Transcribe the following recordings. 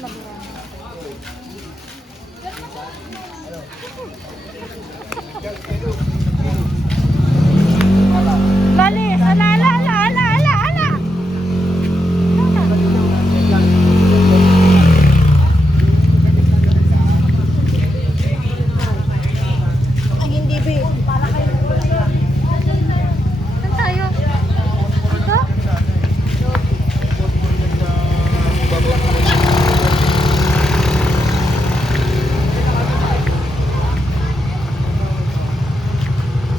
Mali! Ala, ala, ala, ala, ala, ala! Ang hindi ba yun? Saan tayo? Ito?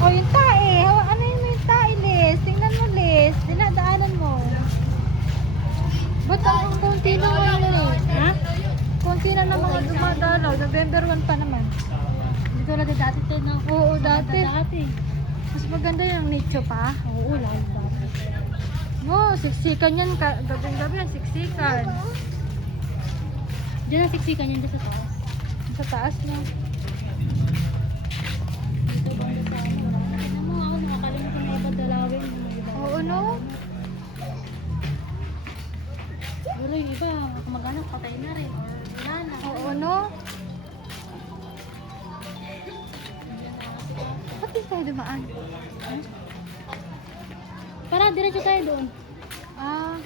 Oh, yung tae. Ano yung tae, Liz? Tingnan mo, Liz. Dinadaanan mo. Ba't ang konti na ano eh? Ha? Konti na ng mga dumadalaw. November 1 pa naman. Hindi ko lang dati tayo na. Oo, dati. Dati. Mas maganda yung nicho pa. Oo, lalo dati. Oo, siksikan yan. Gabing-gabi yan, siksikan. Diyan ang siksikan yan dyan sa taas. Sa taas mo. Dito ba sa ano? Tignan mo ako, nakakalimutan na iba dalawin. Oo, no? Siguro yung iba, kung mag-anak, patay na rin. Or wala na. Oo, no? Ba't di tayo dumaan? Para, diretso tayo doon. Ah.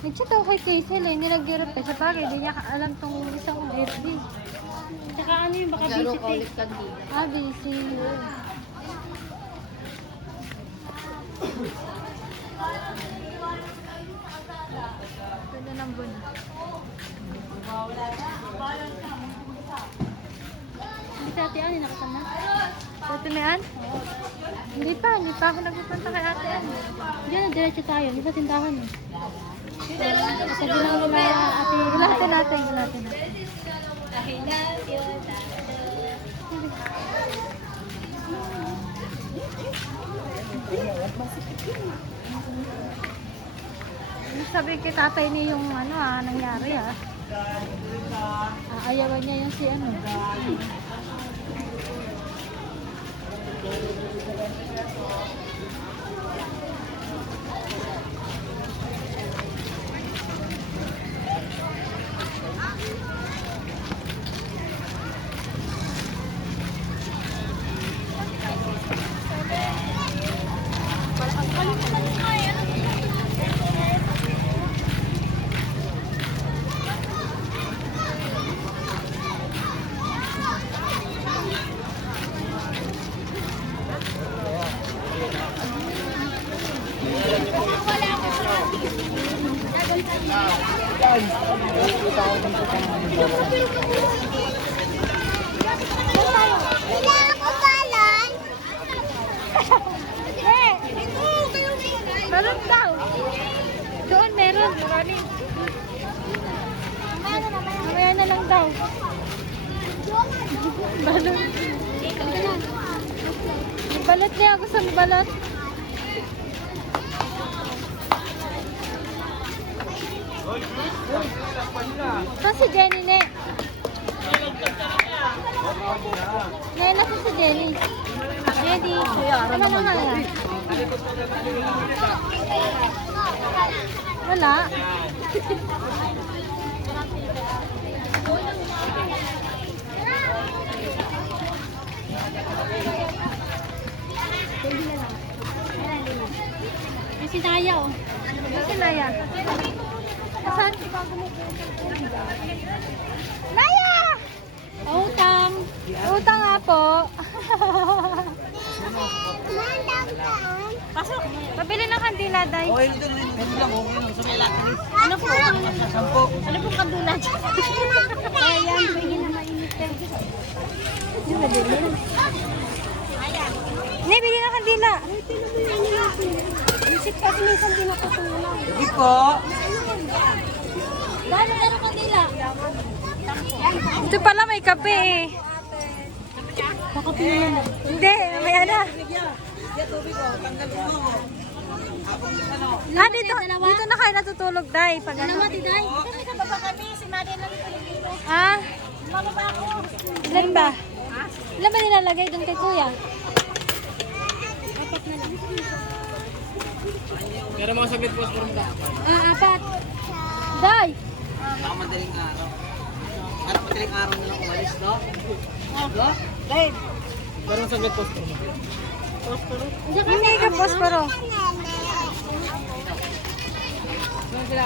Nag-chat ako kay Kaisel eh. Nilagirap pa siya. Bagay, hindi niya alam tong isang FB. Tsaka ano yung baka visit eh. Ah, busy. Ganda ng buwan. Hindi sa ate Ani, nakasal na. Sa Tumian? Hindi pa ako nagpupunta kay ate Ann. Diyan, diretso tayo. Di ba tindahan eh? Sabi lang nila ate. Gulatin natin. Sabi kay tatay niya yung nangyari Aayawan niya yung si Meron daw. Doon meron. Maraming. Mamaya na lang daw. Balot. Balot niya. Gusto mo balot? Saan si Jenny, ne? Nasa si Jenny. Jenny. Ano na nga yan? Wala. Yung si Naya oh. Yung si Naya. Saan? Naya! Utang. Utang nga po. Pasok. Pabili ng kandila, Day. Okay lang, okay lang. Ano po? Ano po kandulan? Ayan, bigyan na mainit eh. Ne, bili ng kandila. Isip kasi minsan pinapatulang. Hindi po. Dahil meron kandila. Ito pala may kape eh. Kakapin mo. Hindi, mamaya na. Dito na kayo natutulog, Day. Pag Dalawa, ano. Tiday. Kasi sa baba kami, si Mari lang Pilipino. Ah, Mababa ako. ilan ba? Ilan ba nilalagay doon kay Kuya? Apat na lang. Pero mga saglit po, puro ka. Apat. Day! Baka madaling araw. Parang madaling araw na lang umalis, no? No? Dave! Pero saglit po, puro Hindi ka posporo. Saan sila?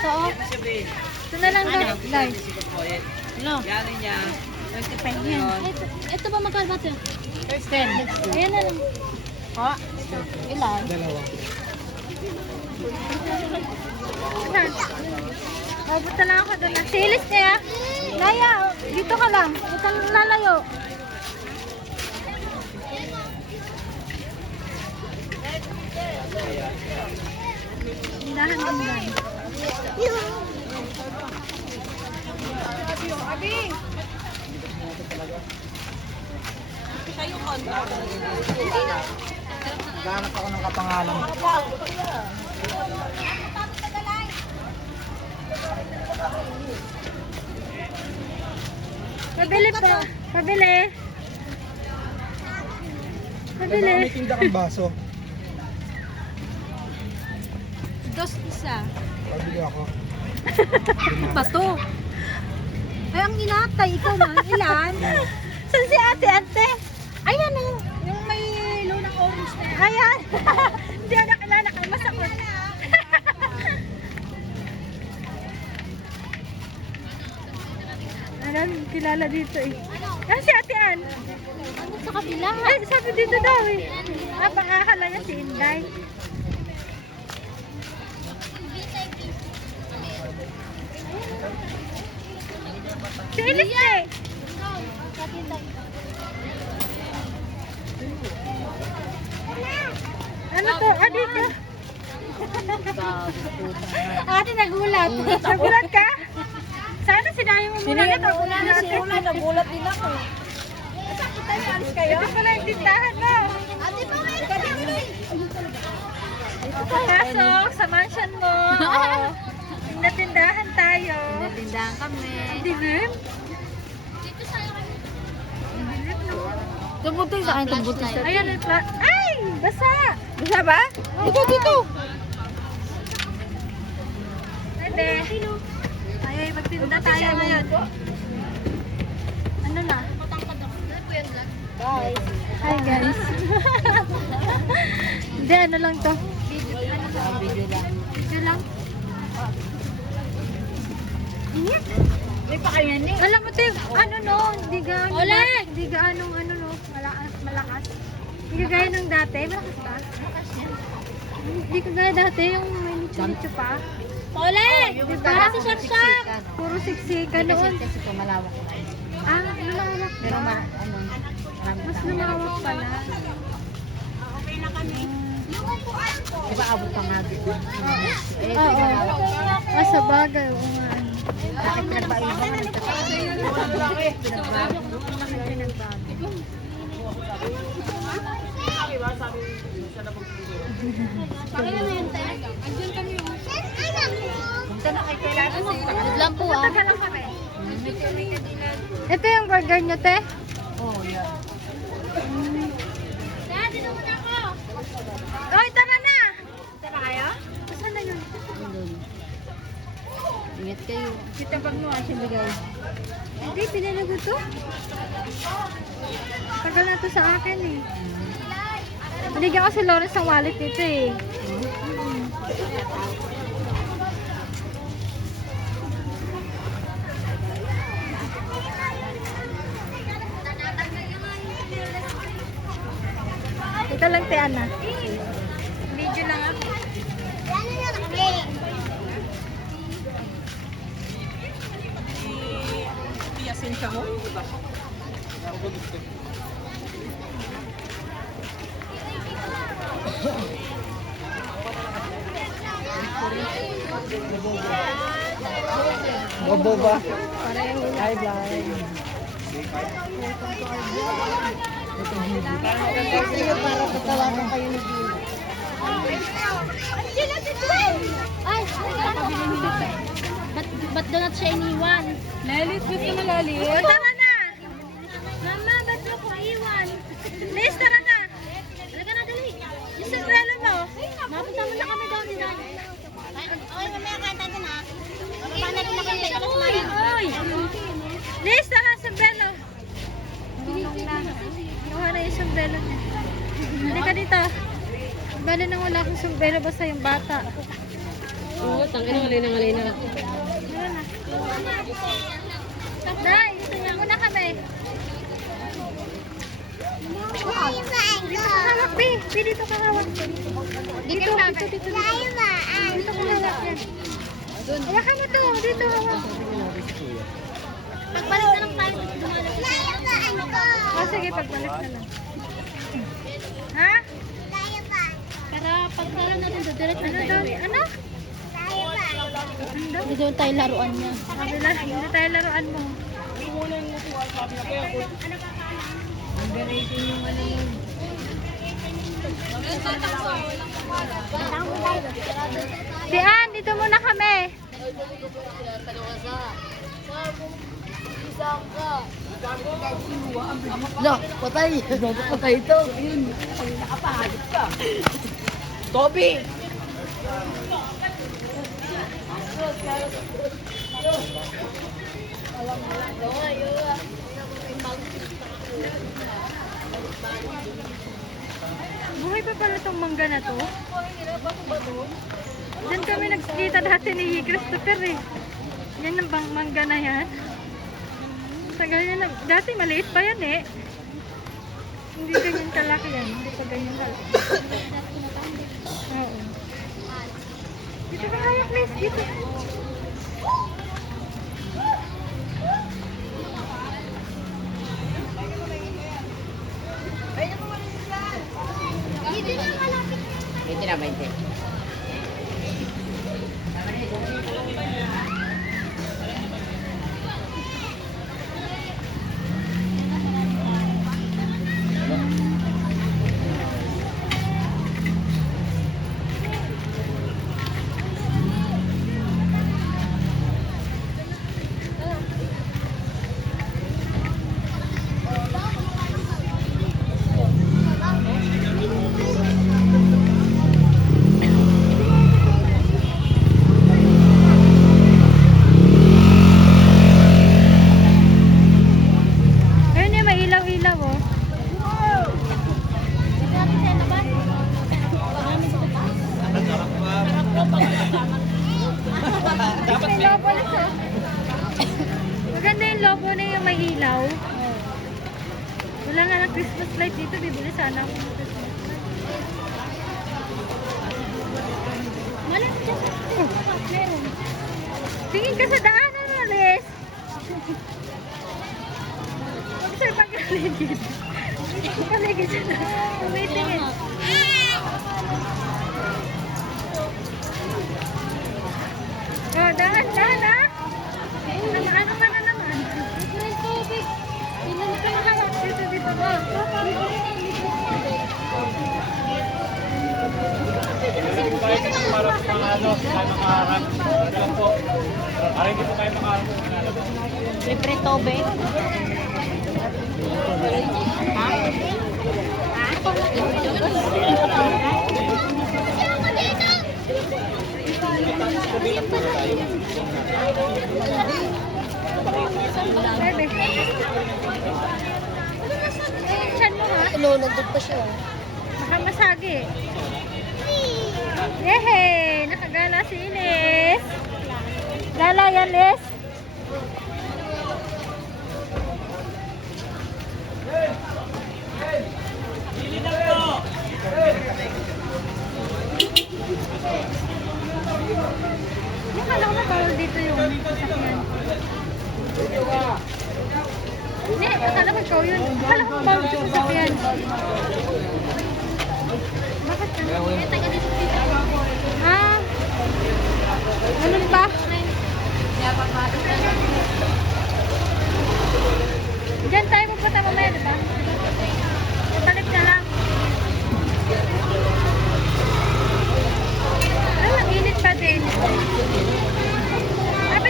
So, ito na lang daw. Guys. Ano? Gano'n niya? 25 yan. Ito ba magkano ba ito? 10. Ayan na lang. Ha? Ilan? Dalawa. Mabuta lang ako doon. Silis niya. Laya, dito ka lang. Huwag kang lalayo. Dahan din yan. Abi! Gahanap ako ng kapangalan. Pabili pa. Pabili. Pabili. May tinda kang baso. Dos isa. Pabili ako. Bato. Ay, ang inatay. Ikaw na. Ilan? Saan si ate? Ayan na. Yung may lunang orange na yan. Ayan. Hindi ako nakilala. Kalmas ako. Alam, kilala dito eh. Ah, si Ate Ann. Ano sa kabila? Ay, sabi dito daw eh. Ah, pangakala niya si Inday. Si Elis eh. Ano to? Ah, dito. Ate, nagulat. Nagulat ka? Sana sinayo mo muna na. Nagulat din ako. Ito pala yung tindahan mo. Pasok sa mansion mo. Oh. Tindahan tayo. Tindahan kami. Ang dilim. Tumbutin sa akin, tumbutin sa Ayan, ay! Basa! Basa ba? Dito, dito. Ate. Ay, magtinda tayo ngayon. Ano na? Guys. Hi guys. Hindi, ano lang to? Video lang. Video lang. Ingat. May pa kayo ni. Alam mo, Tim, ano no? Hindi gaano. Ulit! Hindi gaano, ano no? Malakas. Hindi gaya ng dati. Malakas ba? Hindi ka gaya dati, yung may nicho-nicho pa. Ulit! Diba? Kasi syak-syak. Puro siksikan noon. Kasi ito malawak. Ah, lumawak Pero ba? marami Mas lumawak pala. Diba abot pa nga dito? Eh, Oo. Ah, sa bagay. Oo nga. bakit pinagbago mo? Pinagbago. Lang po ah. Ito yung burger nyo, te? Oh, yeah. Oy, tara na! Tara kayo? Saan na yun? Ingat kayo. Kita bag mo, ah, sinigay. Hindi, pinili ko to. Tagal na to sa akin eh. Binigyan ko si Lawrence ng wallet nito eh. Ito lang, te, Ana. Video lang ako. Tiyasin siya mo? Bobo ba? Hi, blind. Para tatawagan kayo ni Gino. Ay, ba't doon at siya iniwan? Lelit, gusto mo lelit? O, tara na! Mama, ba't mo ko iwan? Liz, tara na! Halika na, dali. Yung sombrero mo. Mapunta mo na kami doon din. Oy, mamaya kanta din ha. Paano rin na kanta? Oy! Liz, tara, sombrero. Kuha na yung sombrero niya. Halika dito. Bali nang wala akong sombrero, basta yung bata. Oo, tangin na, malay na. Tara na. Day, tingnan mo na kami. Dito ka hawak, Bi. Bi, dito ka hawak. Dito. Dito ka hawak yan. Hawakan mo to. Dito hawak. Pagbalik na lang tayo. O, sige, pagbalik na lang. Ha? Para pagkala natin doon, direct na Ano tayo. daw? Ano? Ano daw? Hindi doon tayo laruan niya. Hindi tayo laruan mo. Si Ann, dito muna kami. No, patay. Patay ito. Ayun. Nakapahagit ka. Toby! Buhay pa pala itong mangga na to. Diyan kami nagkita dati ni Christopher eh. Yan ang bang mangga na yan. Tagal niya lang. Dati maliit pa yan eh. Hindi ganyan kalaki yan. Hindi pa ganyan kalaki. Oo. Dito ka kaya please. Dito. Hindi na, 20. Ayun yung may ilaw-ilaw oh. May lobo na siya. Maganda yung logo na yung may ilaw. Wala nga ng Christmas light dito. Bibili sana ako ng Christmas light. Malam dyan. Meron. Tingin ka sa daanan, Alice. Huwag sa'yo pag-aligid. Paligid siya na. Tumitingin. Oh, dahan ha. Ano man na naman. May tubig. Dito ka hawak. Dito. Para pang ano, tayo makaharap. Ano po? Para hindi po kayo makaharap sa kanila. Libre tubig. Bebe. Chan mo ha. Ano, nandun pa siya. Baka masagi. Yehey! Nakagala si Ines. Gala yan, Les. Akala ko na bawal dito yung sasakyan. Hindi, akala ko ikaw yun. Akala ko bawal yung sasakyan. Bakit ka? Ah, ganun ba? Diyan tayo pupunta mamaya, diba? Balik na lang. Ang init pa din. Sabi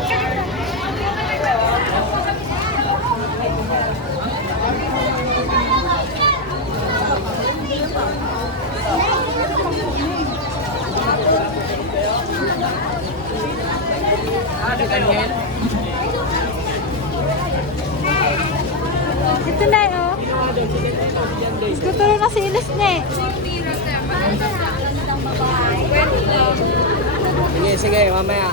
Ne. Sige, sige, mamaya.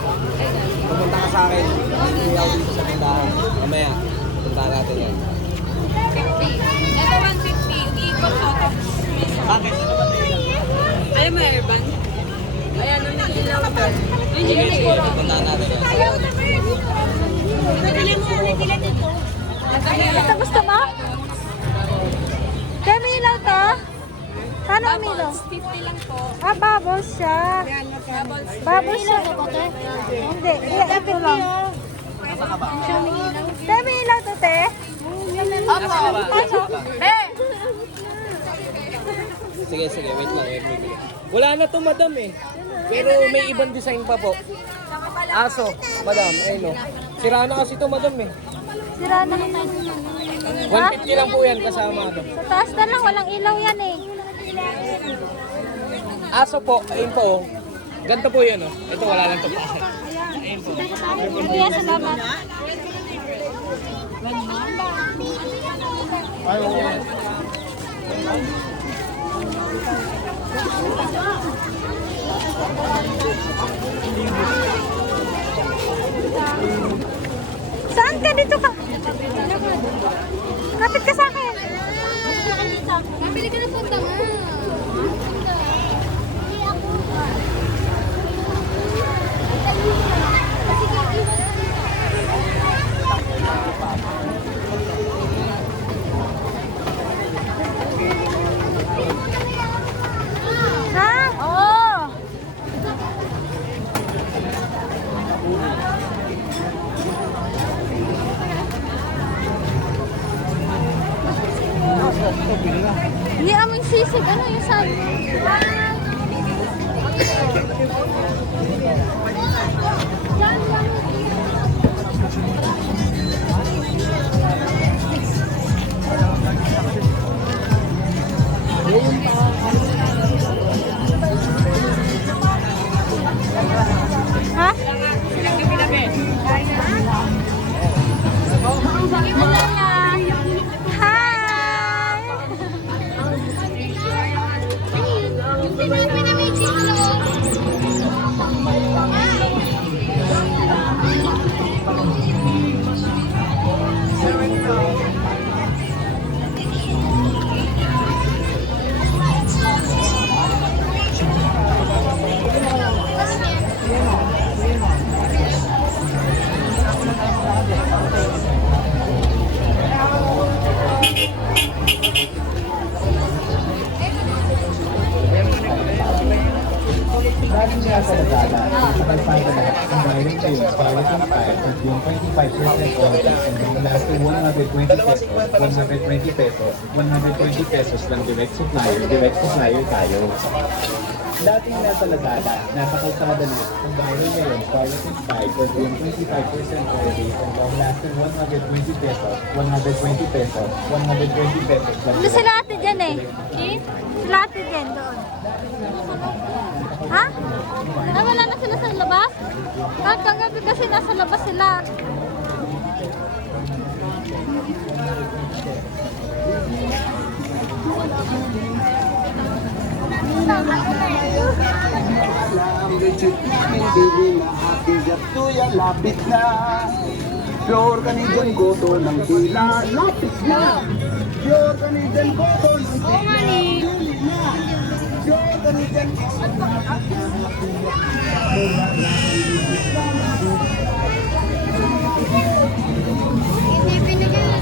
Pumunta ka sa akin. Hindi ako dito sa tindahan. Mamaya, punta natin yan. Ito 150. Ikot ko. Bakit? Ay, may airbag. Ayan, nung ilaw ka. Sige, sige, punta natin yan. Nabili mo na nila dito. Ito gusto mo? Kaya may ilaw to? Paano umilaw? 50 lang po. Ah, bubbles siya. Bubbles siya. Hindi, ito lang. Kaya may ilaw to, te? Sige, sige, wait lang, wait. Wala na to, madam eh. Pero may ibang design pa po. Aso, madam, ayun o. Sira na kasi to, madam eh. Sira na. 150 lang po yan kasama to. Sa taas na lang, walang ilaw yan eh. Aso po, ayun po oh. Ganito po yun oh. Ito wala lang to. Ayun po. Kuya, salamat. Saan ka? Dito ka. Kapit ka sa akin. Nabili ka na po tama. Ha? Oo. Hindi aming sisig. Ano yung sabi? Ha? Dahil siya sa Lazada, nakapagpay ka lahat ng direct sales, bawat yung 5 at yung 25% off and the last 120 pesos, 120 pesos lang direct supplier tayo. Dating nasa Lazada, nasa kalsada na, ang viral ngayon, bawat yung 5 at yung 25% credit and long lasting 120 pesos, 120 pesos, 120 pesos lang. Doon sila ate dyan eh. Sila ate dyan doon. Ha? Ah, wala na sila sa labas? Ah, kagabi kasi nasa labas sila. Ang legit namin bili na aking gatuya lapit na. Pure kanidyan goto ng tila lapit na. Pure kanidyan goto ng tila dili na. Pure kanidyan Hindi binigyan.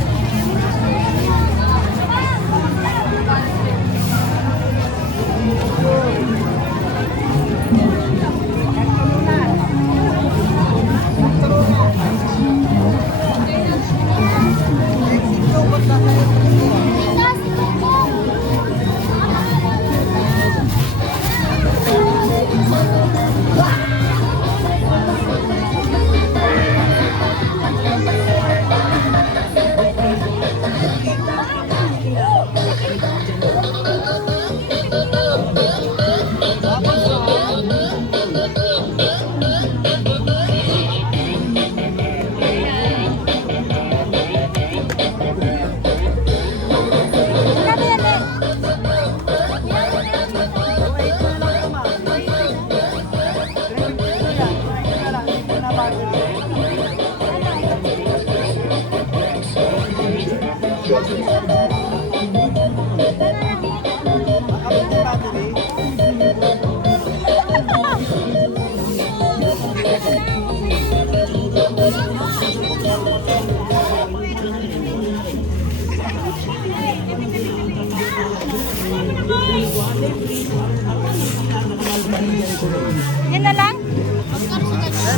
Yan na lang?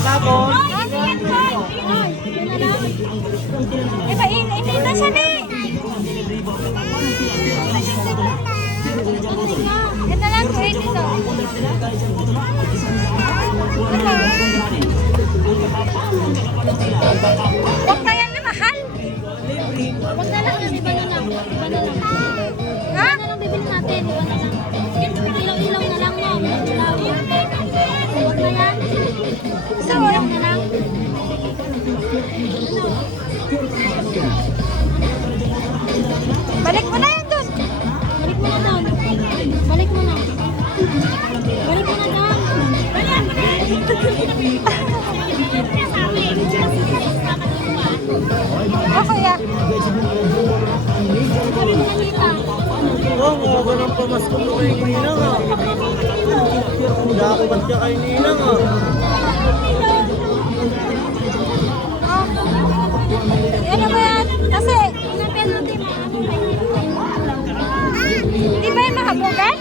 Tapos, Ah, sige, Toy. Yan na lang. Eh, mainit na siya, ni. Yan na lang, 280 to. Huwag na yan na mahal. Huwag na lang, iba na lang. Iba na lang. Ha? Iba na lang bibili natin. Iba na lang. Ilaw-ilaw na lang, ma'am. Ilaw. Huwag na yan. Ilaw na lang. Balik mo na yan dun. Balik mo na doon. Balik mo na. Balik mo na doon. Okay, ah. Sabi mo na, tita. oh, mga ganang pamasko mo kay Ninang ah. Dapat ka kay Ninang ah. Ano ba yan? Kasi, di ba yung mahabugan?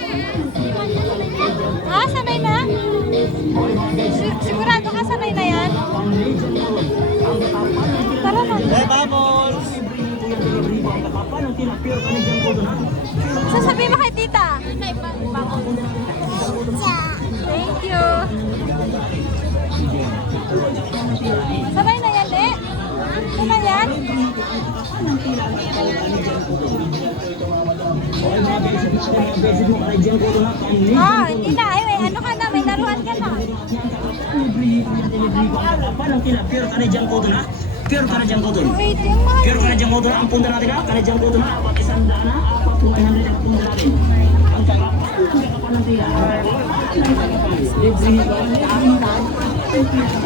Ah, sanay na? Sigurado ka sanay na yan? Tara na. Vamos! Sasabihin mo kay tita. Thank you. Sanay na yan, eh? Sanay yan? Ah, hindi na. Ay, ano ka na? May laruan ka na. Pure Kanadian cotton. Wait, yung mahal. Pure Kanadian cotton ang punda natin ha. Kanadian cotton ha. Pag isang daan ha. Pag 200 ang punda natin. Ang kapanantila.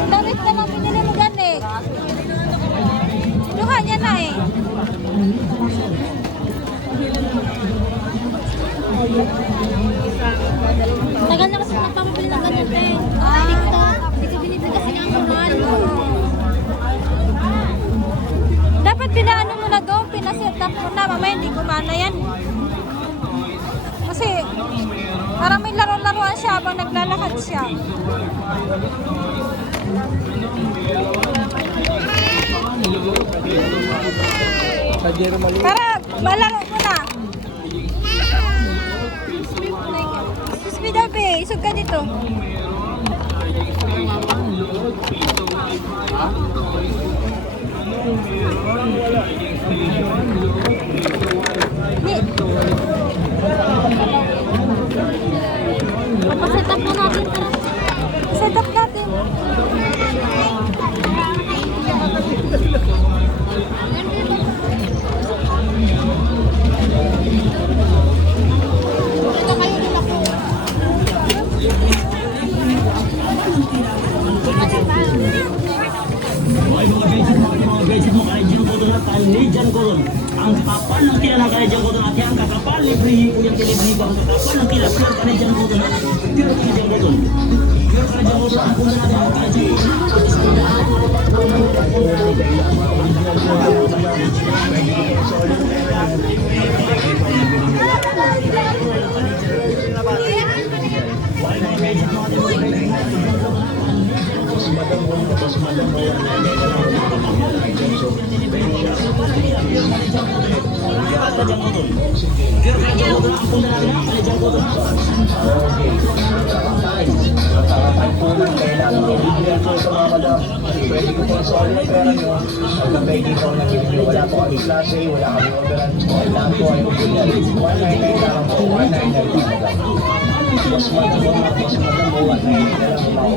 Damit na lang pinili mo gani. Luha niya na eh. Tagal na kasi nagpapabili ng ganyan, te. TikTok. Hindi ko binibili kasi nga ang mahal. Dapat pinaano mo na doon, pinaset up mo na. Mamaya hindi gumana yan. Kasi parang may laro-laruan siya habang naglalakad siya. Sa Germany. Para malaro mo na. Excuse me daw, be. Isog ka dito. Ni. Papaset up mo natin, tara. Set up natin. Ito kayo din ako. Ay mga gadget mo Kanadian cotton ha. Kanadian cotton. Ang kapal ng tila ng Kanadian cotton at yan kakapal. Librihin ko yung tilibrihin ko. Ang kakapal ng tila. Pure Kanadian cotton ha. Pure Kanadian cotton. Pure Kanadian cotton ang punda natin ang Kanadian cotton. Pwede ko po sa ulit pera nyo. Hanggang kayo dito ang nagiging nyo. Wala po kami klase, wala kami orderan. Lahat po ay original. 199 lang po. 199 po madam. Mas madam mo, mas madam mo. 199 lang po.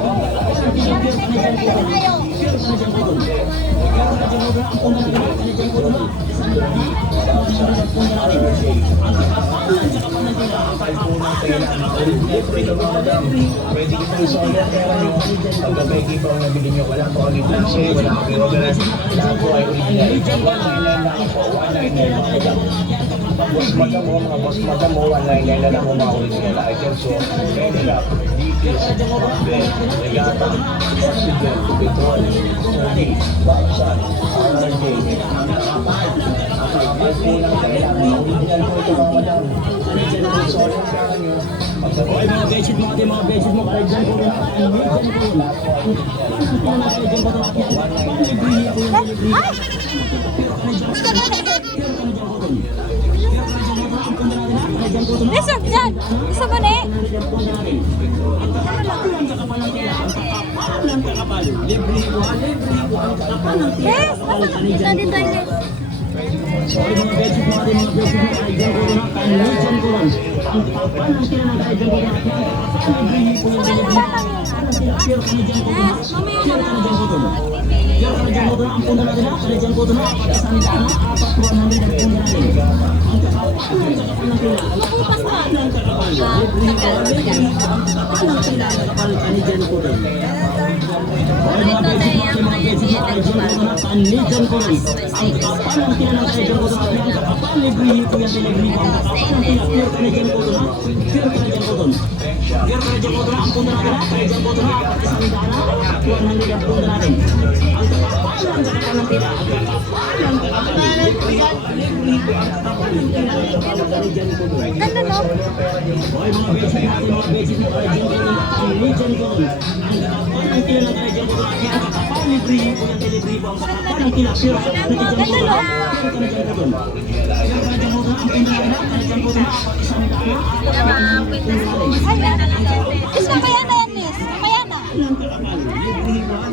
Pwede ko po sa ulit pera nyo. Hanggang kayo dito ang nabili nyo. Wala po kami klase, wala kami orderan. Lahat po ay original. 199 lang po. 199 lang madam. Boss madam mo, mga boss madam mo, 199 na lang mo mga original items. So, Benelab, DPS, Ben, Regata, Oxygen, Petrol, Sony, Baksan, RRJ, ang nakapal po ng kailangan. Original po ito mga madam. Original po Okay, mga bedsheet mo, ating mga bedsheet mo, kaya dyan ko rin ang median ko. Ang kaya dyan ko rin ang palibrihi ko yung delivery. Lisog dyan! Lisog ko na Yes! Kita din toilet. Okay, mga bedsheet mo, ating mga bedsheet mo, kaya dyan ko rin ang median ko rin. Ang kapal ng kaya ng kaya dyan ko rin ang palibrihi ko yung delivery. Pero kaya dyan ko rin ang pero kaya dyan ko rin. Pero kaya dyan ko rin ang punta natin na, kaya dyan ko rin ang pagkasandaan na 400 ang punta natin. Ang kakapal ng kaya, Makupas ka. ang kakapal. Libre ko, ang kakapal ng kaya, ang kakapal kaya dyan ko rin. Okay, mga bedsheet mo, ating mga bedsheet mo, kaya dyan ko rin ang panijan ko rin. Ang kakapal ng kaya ng kaya dyan ko rin ang kakapal, libre ko yung delivery ko. Ang kakapal ng kaya, pero kaya dyan ko rin, pero kaya dyan ko rin. Pero kaya dyan ko rin ang punta natin na, kaya dyan ko rin ang pagkasandaan na 400 ang punta natin. Ang kakapal ng tira, ang kakapal ng kakapal. Libre ko ang kakapal ng tira, ang kakapal kaya dyan ko rin. Ano no? Okay, mga bedsheet natin, mga bedsheet mo, kaya dyan ko rin ang median ko rin. Ang kakapal ng tira na kaya dyan ko rin, ang kakapal, libre ko yung delivery ko. Ang kakapal ng tira, pero kaya dyan ko rin, pero kaya dyan ko rin. Pero kaya dyan ko rin, ang punta natin na, kaya dyan ko rin ang pagkasandaan na 400 ang punta natin. Is mamaya na yan, Liz. Mamaya na. Ang kakapal,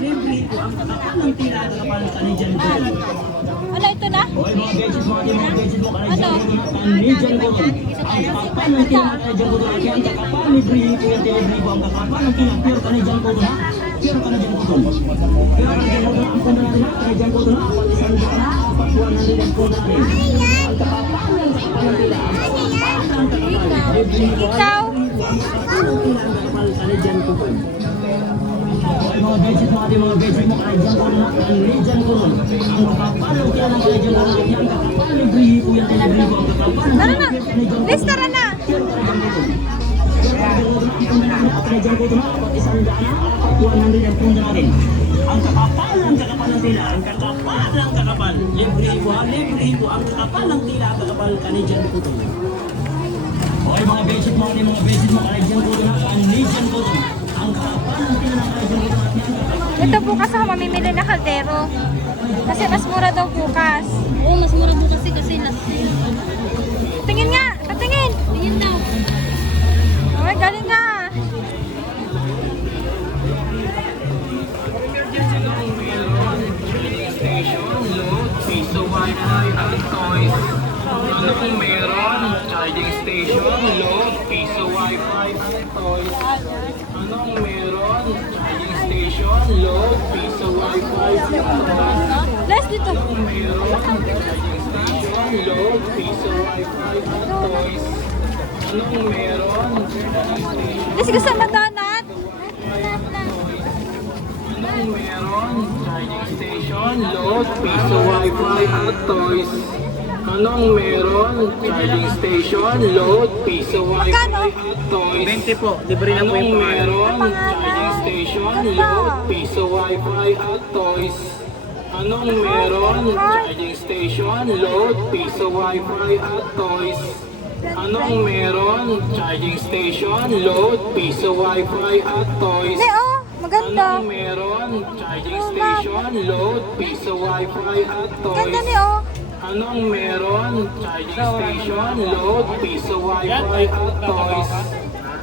libre ko ang kakapal ng tira, ang kakapal kaya dyan ko rin. Ano, ito na? Okay, mga bedsheet mo, ating mga bedsheet mo, kaya dyan ko rin ang median ko rin. Ang kakapal ng tira, kaya dyan ko rin. Kaya ang kakapal, libre ko yung delivery ko. Ang kakapal ng tira, pero kaya dyan ko rin. Pero kaya dyan ko rin. Pero kaya dyan ko rin ang punta natin na, kaya dyan ko rin ang pagkasandaan na 400 ang punta natin. Ang kakapal ng kakapal ng tira, ang kakapal ng kakapal, libre ko. Ikaw? Ang kakapal ng tira, ang kakapal kaya dyan ko rin. Okay, mga bedsheet mo, ating mga bedsheet mo, kaya dyan ko rin ang median ko rin. Ang kakapal ng tira, kaya dyan ko rin. Ang kakapal, libre ko yung delivery ko. Ang kakapal ng Tara tira, na. pero kaya dyan ko Liz, rin. tara na. Pero kaya dyan ko rin. Kaya dyan ko rin ang isandaan na 400 ang punta natin. Ang kakapal ng kakapal ng tila, ang kakapal ng kakapal. Libre ko, ang kakapal ng tila, ang kakapal kanidyan ko ito. Okay, mga bedsheet mo, mga bedsheet mo, kanidyan ko ito na, kanidyan ko ito. Ang kakapal ng tila, kanidyan ko ito. Ito bukas ako mamimili na kaldero. Kasi mas mura daw bukas. Oo, mas mura po kasi Tingin nga. Patingin. Tingin daw. Okay, galing nga. Piso Wi-Fi at toys. Anong meron? Charging station, load, piso Wi-Fi at toys. Anong meron? Charging station, load, piso Wi-Fi at toys. Les, dito. Anong meron? Charging station, load, piso Wi-Fi at toys. Anong meron? Charging station, Les, gusto mo donut? anong meron? Charging station, load, piso Wi-Fi at toys. Anong meron? Charging station, load, piso Wi-Fi at toys. 20 po, libre na po Anong yung meron? Ang Charging station, Ganda. load, piso Wi-Fi at toys. Anong meron? Charging station, load, piso Wi-Fi at toys. Anong meron? Charging station, load, piso Wi-Fi at toys. Hindi, oh. Maganda. Anong meron? Charging station, load, piso Wi-Fi at toys. Ganda ni, oh. Anong meron? Charging station, load, piso Wi-Fi at toys.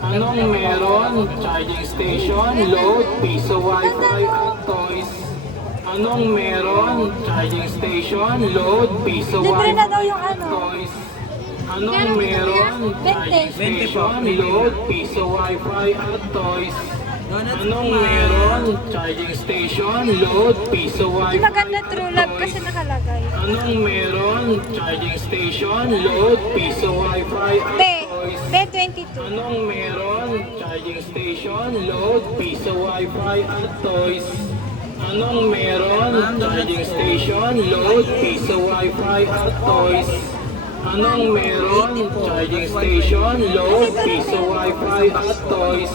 Anong meron? Charging station, load, piso Wi-Fi at toys. Anong meron? Charging station, load, piso Libre na Wi-Fi daw yung at ano. toys. Anong meron? Charging 20. station, load, piso Wi-Fi at toys. Anong meron? Charging station, load, piso Hindi Wi-Fi maganda at true love toys. kasi nakalagay. Anong meron? Charging station, load, piso Wi-Fi at Be, toys. Be 22. Anong meron? Charging station, load, piso Wi-Fi at toys. Anong meron? Charging station, load, piso Wi-Fi at toys. Anong meron? Charging station, load, piso Wi-Fi at toys.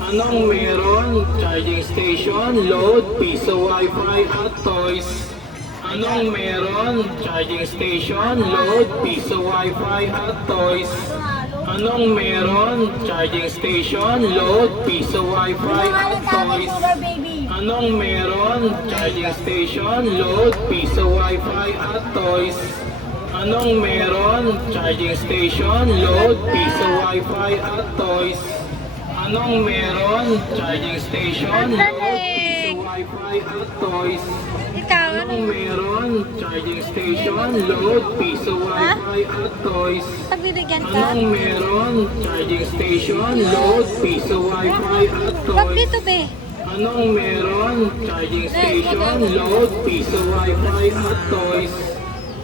Anong meron? Charging station, load, piso Wi-Fi at toys. Anong meron? Charging station, load, piso Wi-Fi at toys. Anong meron? Charging station, load, piso wifi at toys. Anong meron? Charging station, load, piso wifi at toys. Anong meron? Charging station, load, piso wifi at toys. Anong meron? Charging station, load, piso wifi at toys. Ikaw, ano? Anong meron? Charging station, load, piso wifi at toys. Pag bibigyan ka? Anong meron? Charging station, load, piso wifi at Pag toys. dito, be. Anong meron? Charging station, load, piso wifi at toys.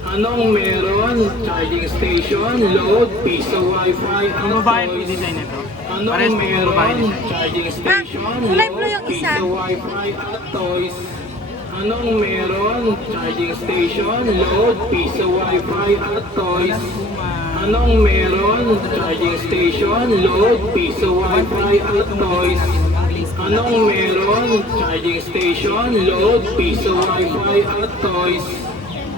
Anong meron? Charging station, load, piso wifi at Ang babae toys. design nito. Anong Pares po yung babae meron? design. Charging station, kulay blue load, yung isa. piso wifi at toys. Anong meron? Charging station, load, piso wifi at toys. Anong meron? Charging station, load, piso wifi at toys. Anong meron? Charging station, load, piso wifi at toys.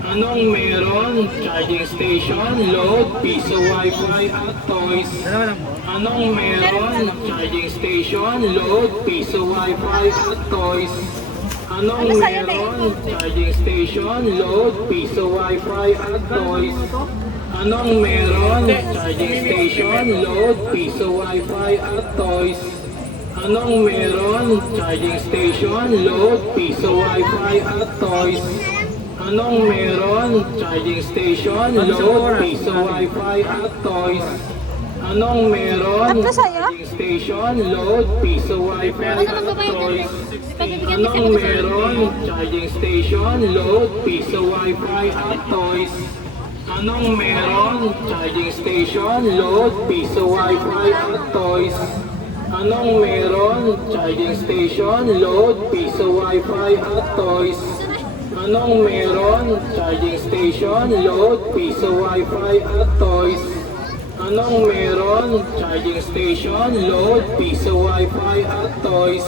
Anong meron? Charging station, load, piso wifi at toys. Dalawa lang po. Anong meron? Charging station, load, piso wifi at toys. Anong meron? Charging station, load, piso wifi at toys. Anong meron? Charging station, load, piso wifi at toys. Anong meron? Charging station, load, piso wifi at toys. Anong meron? Charging station, load, piso wifi at toys. Anong meron? Tatlo sa'yo? Charging station, load, piso wifi at toys. Anong meron? Charging station, load, piso wifi at toys. Anong meron? Charging station, load, piso wifi at toys. Anong meron? Charging station, load, piso wifi at toys. Anong meron? Charging station, load, piso wifi at toys. Anong meron? Charging station, load, piso wifi at toys.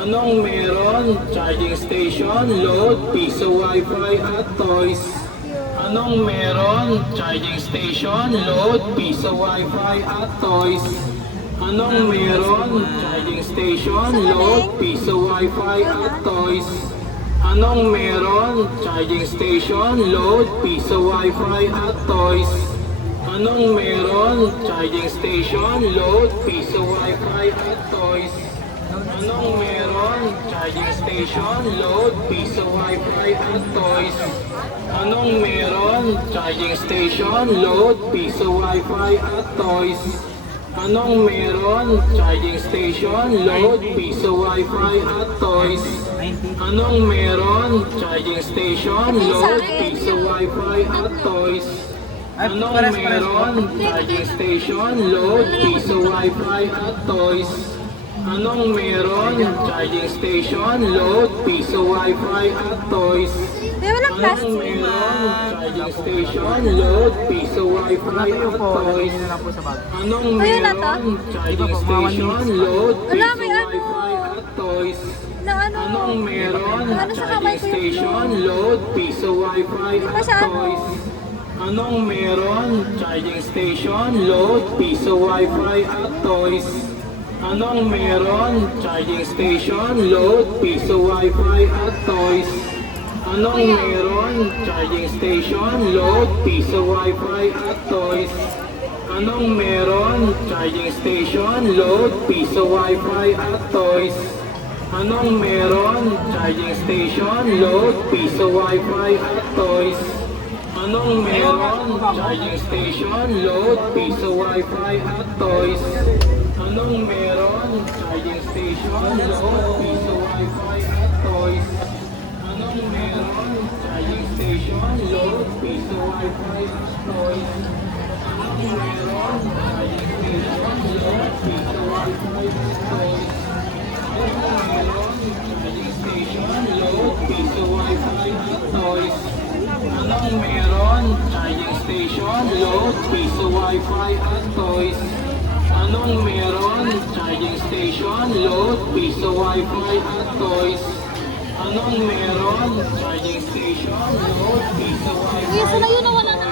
Anong meron? Charging station, load, piso wifi at toys. Anong meron? Charging station, load, piso wifi at toys. Anong meron? Charging station, load, piso wifi at toys. Anong meron? Charging station, load, piso wifi at toys. Anong meron? Charging station, load, piso wifi at toys. Anong meron? Charging station, load, piso wifi at toys. Anong meron? Charging station, load, piso wifi at toys. Anong meron? Charging station, load, piso wifi at toys. Anong meron? Charging station, load, piso wifi at toys. Anong meron? Charging station, load, piso wifi at toys. Anong meron? Charging station, load, piso wifi at toys. May walang Anong plastic. meron? Charging station, load, piso wifi at toys. Yun na lang po sa bag. Anong Ayun na to? meron? Charging station, load, Wala, piso may ano. wifi at toys. Na ano? Anong meron? Ano sa kamay Charging ko yung station, load, piso wifi pa at siya ano? toys. Anong meron? Charging station, load, piso wifi at toys. Anong meron? Charging station, load, piso wifi at toys. Anong meron? Charging station, load, piso wifi at toys. Anong meron? Charging station, load, piso wifi at toys. Anong meron? Charging station, load, piso wifi at toys. Anong meron? Charging station, load, piso wifi at toys. Anong meron? Charging station, load, piso wifi at toys. Anong meron? Charging station, load, piso wifi at toys. Anong meron? Charging station, load, piso wifi at toys. Anong meron? Charging station, load, piso wifi at toys. Anong meron? Charging station, load, piso wifi at toys. Anong meron? Charging station, load, piso wifi at toys. Anong meron? Charging station, load, piso wifi Yes, na yun, wala na.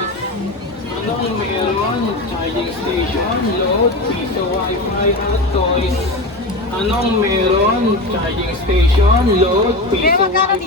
Anong meron? Charging station, load, piso wifi at toys. Anong meron? Charging station, load, piso wifi.